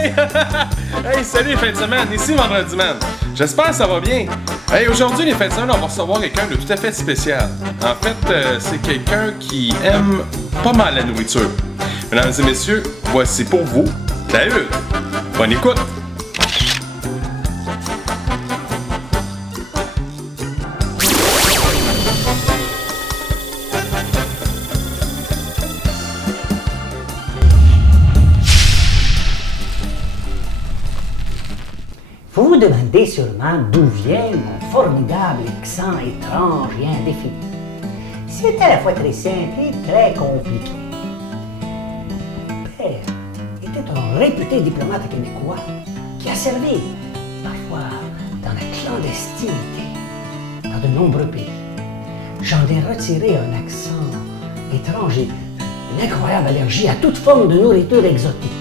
Hey! Hey, salut les fins de semaine, ici Vendredi Man. J'espère que ça va bien. Hey, aujourd'hui, les fins de semaine, on va recevoir quelqu'un de tout à fait spécial. En fait, c'est quelqu'un qui aime pas mal la nourriture. Mesdames et messieurs, voici pour vous David. Bonne écoute! Vous vous demandez sûrement d'où vient mon formidable accent étrange et indéfini. C'est à la fois très simple et très compliqué. Mon père était un réputé diplomate québécois qui a servi, parfois dans la clandestinité, dans de nombreux pays. J'en ai retiré un accent étrange et une incroyable allergie à toute forme de nourriture exotique.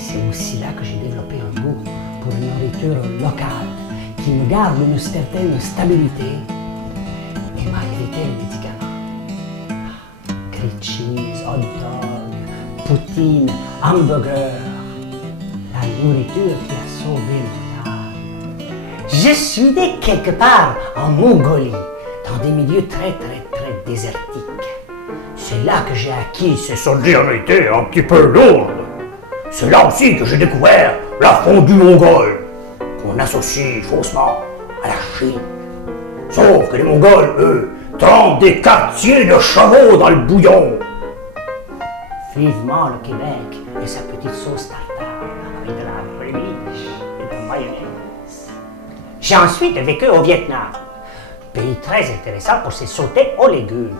C'est aussi là que j'ai développé un goût pour une nourriture locale qui me garde une certaine stabilité et m'a évité les médicaments. Grilled cheese, hot dog, poutine, hamburger. La nourriture qui a sauvé mon âme. Je suis né quelque part en Mongolie, dans des milieux très désertiques. C'est là que j'ai acquis ces solidarités un petit peu lourdes. C'est là aussi que j'ai découvert la fondue mongole, qu'on associe faussement à la Chine. Sauf que les Mongols, eux, trempent des quartiers de chevaux dans le bouillon. Vivement le Québec et sa petite sauce tartare avec de la relish et de la mayonnaise. J'ai ensuite vécu au Vietnam, pays très intéressant pour ses sautés aux légumes.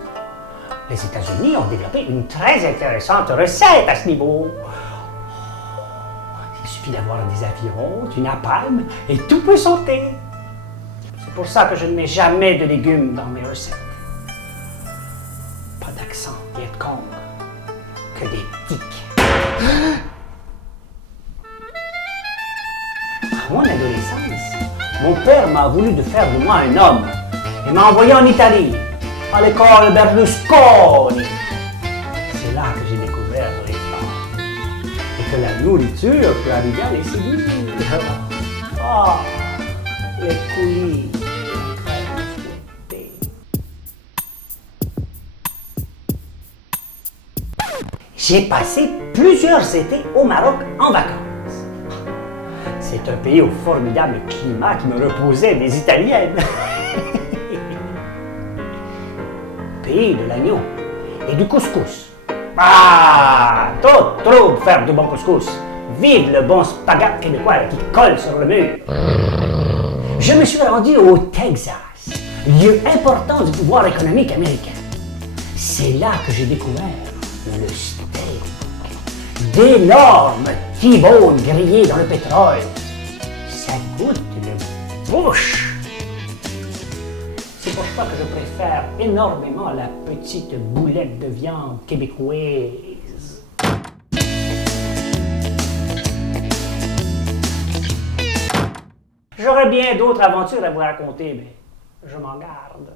Les États-Unis ont développé une très intéressante recette à ce niveau. Il suffit d'avoir des avirons, du napalm, et tout peut sauter. C'est pour ça que je ne mets jamais de légumes dans mes recettes. Pas d'accent, Viet Cong, que des tics. À mon adolescence, mon père m'a voulu de faire de moi un homme et m'a envoyé en Italie, à l'école Berlusconi. C'est là que j'ai découvert les femmes. Et que la nourriture peut arriver à les séduire. Ah, les coulis, les crèmes fouettées. J'ai passé plusieurs étés au Maroc en vacances. C'est un pays au formidable climat qui me reposait des Italiennes. Pays de l'agneau et du couscous. Ah, trop pour faire du bon couscous. Vive le bon spaghette québécois qui colle sur le mur. Je me suis rendu au Texas, lieu important du pouvoir économique américain. C'est là que j'ai découvert le steak. D'énormes T-bones grillés dans le pétrole. Ça goûte de bouche. C'est pour ça que je préfère énormément la petite boulette de viande québécoise. J'aurais bien d'autres aventures à vous raconter, mais je m'en garde.